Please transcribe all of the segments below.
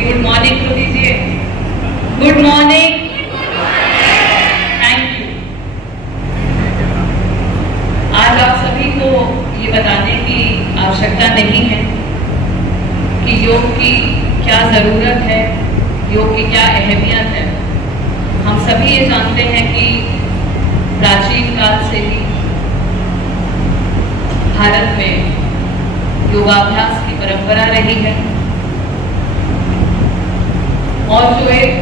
Good morning तो दीजिए। Good morning. Thank you. आज आप सभी को ये बताने की आवश्यकता नहीं है कि योग की क्या जरूरत है, योग की क्या अहमियत है। हम सभी ये जानते हैं कि प्राचीन काल से ही भारत में योगाभ्यास की परंपरा रही है और जो एक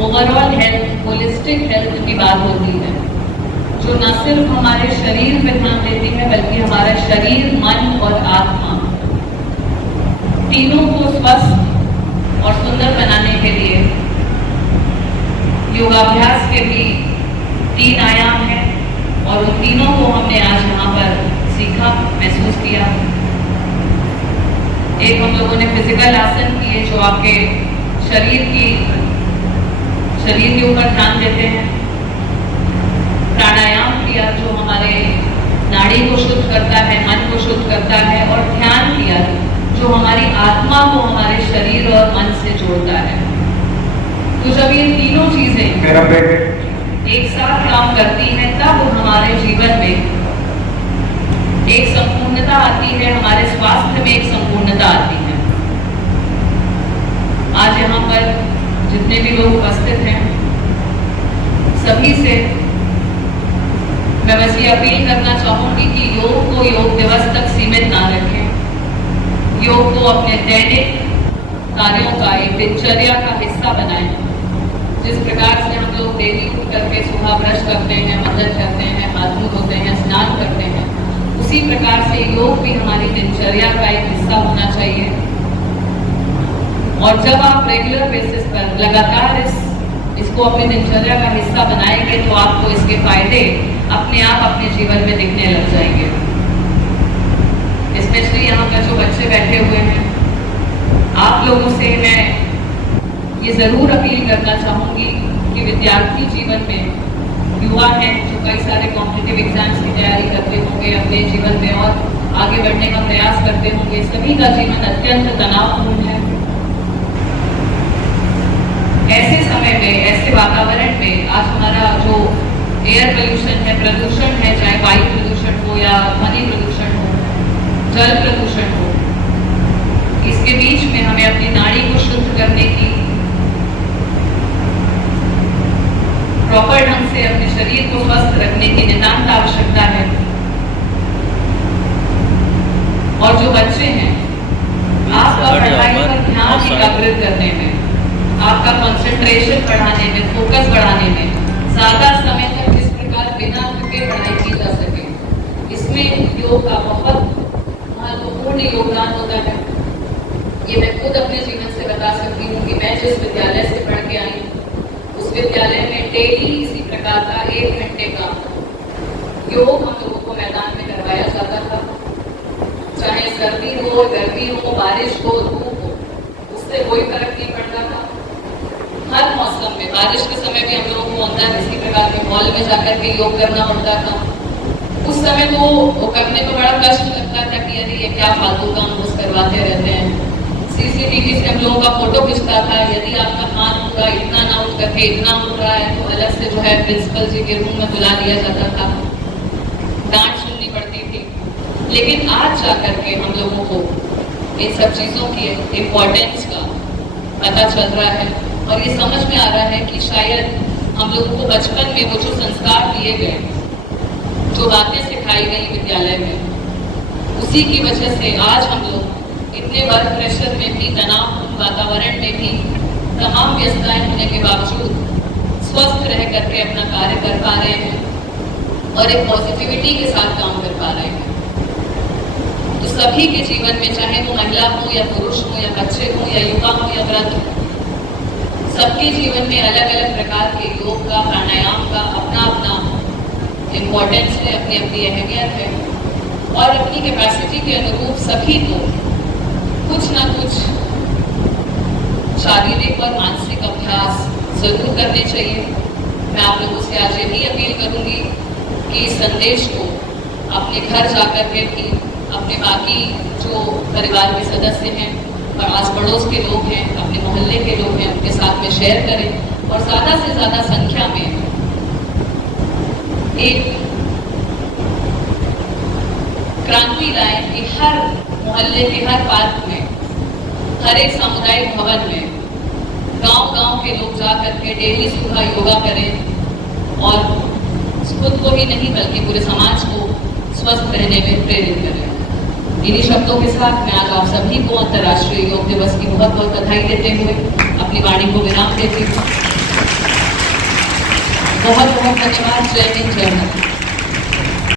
ओवरऑल हेल्थ, होलिस्टिक हेल्थ की बात होती है, जो न सिर्फ हमारे शरीर पे ध्यान देती है बल्कि हमारा शरीर, मन और आत्मा तीनों को स्वस्थ और सुंदर बनाने के लिए योगाभ्यास के भी 3 आयाम हैं और उन तीनों को हमने आज यहाँ पर सीखा, महसूस किया। एक हम लोगों ने फिजिकल आसन किए जो आपके शरीर के ऊपर ध्यान देते हैं। प्राणायाम किया जो हमारे नाड़ी को शुद्ध करता है, मन को शुद्ध करता है। और ध्यान किया जो हमारी आत्मा को हमारे शरीर और मन से जोड़ता है। तो जब ये तीनों चीजें एक साथ काम करती हैं तब हमारे जीवन में एक संपूर्णता आती है, हमारे स्वास्थ्य में एक संपूर्णता आती है। आज यहाँ पर जितने भी लोग उपस्थित हैं सभी से मैं बस ये अपील करना चाहूंगी कि योग को योग दिवस तक सीमित ना रखें। योग को अपने दैनिक कार्यों का एक दिनचर्या का हिस्सा बनाएं। जिस प्रकार से हम लोग डेली उठ करके सुबह ब्रश करते हैं, मंजन करते हैं, हाथ मुंह धोते हैं, स्नान करते हैं, उसी प्रकार से योग भी हमारी दिनचर्या का एक हिस्सा होना चाहिए। और जब आप रेगुलर बेसिस पर लगातार इसको अपनी दिनचर्या का हिस्सा बनाएंगे तो आपको इसके फायदे अपने आप अपने जीवन में दिखने लग जाएंगे। स्पेशली यहाँ पर जो बच्चे बैठे हुए हैं, आप लोगों से मैं ये जरूर अपील करना चाहूंगी कि विद्यार्थी जीवन में युवा हैं जो कई सारे कॉम्पिटिटिव एग्जाम्स की तैयारी करते होंगे अपने जीवन में और आगे बढ़ने का प्रयास करते होंगे, सभी का जीवन अत्यंत तनावपूर्ण है। ऐसे समय में, ऐसे वातावरण में आज हमारा जो एयर पोल्यूशन है, प्रदूषण है, चाहे वायु प्रदूषण हो या ध्वनि प्रदूषण हो, जल प्रदूषण हो, इसके बीच में हमें अपनी नाड़ी को शुद्ध करने की, प्रॉपर ढंग से अपने शरीर को स्वस्थ रखने की नितांत आवश्यकता है। और जो बच्चे हैं, आपका पढ़ाई पर ध्यान एकाग्रित करने में, आपका कंसंट्रेशन बढ़ाने में, फोकस बढ़ाने में, ज्यादा समय तक जिस प्रकार बिना थके पढ़ाई की जा सके, इसमें योग का बहुत महत्वपूर्ण योगदान होता है। ये मैं खुद अपने जीवन से बता सकती हूँ कि मैं जिस विद्यालय से पढ़ के आई उस विद्यालय में डेली इसी प्रकार का 1 घंटे का योग हम लोगों को मैदान में करवाया जाता था। चाहे सर्दी हो, गर्मी हो, बारिश हो, धूप हो, उससे कोई फर्क नहीं पड़ता था। हर मौसम में, बारिश के समय भी हम लोगों को अंदर इसी प्रकार के हॉल में जाकर के योग करना पड़ता था। उस समय तो करने में बड़ा कष्ट लगता था कि अरे ये क्या फालतू काम रोज करवाते रहते हैं। सीसीटीवी से हम लोगों का फोटो खिंचता था। यदि आपका हाथ पूरा इतना ना उठ करके इतना उठ रहा है तो अलग से जो है प्रिंसिपल जी के रूम में बुला लिया जाता था, डांट सुननी पड़ती थी। लेकिन आज जाकर के हम लोगों को इन सब चीजों की इम्पोर्टेंस का पता चल रहा है और ये समझ में आ रहा है कि शायद हम लोगों को बचपन में वो जो संस्कार दिए गए, जो बातें सिखाई गई विद्यालय में, उसी की वजह से आज हम लोग इतने वर्क प्रेशर में भी, तनावपूर्ण वातावरण में भी, तमाम व्यस्तताएं होने के बावजूद स्वस्थ रह करके अपना कार्य कर पा रहे हैं और एक पॉजिटिविटी के साथ काम कर पा रहे हैं। तो सभी के जीवन में, चाहे वो महिला हो या पुरुष हो या बच्चे हो या युवा हो या वृद्ध हो, सबके जीवन में अलग अलग प्रकार के योग का, प्राणायाम का अपना अपना इम्पोर्टेंस है, अपनी अपनी अहमियत है और अपनी कैपेसिटी के अनुरूप सभी को कुछ ना कुछ शारीरिक और मानसिक अभ्यास जरूर करने चाहिए। मैं आप लोगों से आज यही अपील करूंगी कि इस संदेश को अपने घर जाकर के भी, अपने बाकी जो परिवार के सदस्य हैं और आस पड़ोस के लोग हैं, अपने मोहल्ले के लोग हैं, उनके साथ में शेयर करें और ज़्यादा से ज़्यादा संख्या में एक क्रांति लाए कि हर मोहल्ले के हर पार्क में, हर एक सामुदायिक भवन में गांव-गांव के लोग जा करके डेली सुबह योगा करें और खुद को ही नहीं बल्कि पूरे समाज को स्वस्थ रहने में प्रेरित करें। इन्हीं शब्दों के साथ मैं आज आप सभी को अंतर्राष्ट्रीय योग दिवस की बहुत बहुत बधाई देते हुए अपनी वाणी को विराम देती हूँ। बहुत बहुत धन्यवाद। जय हिंद, जय भारत।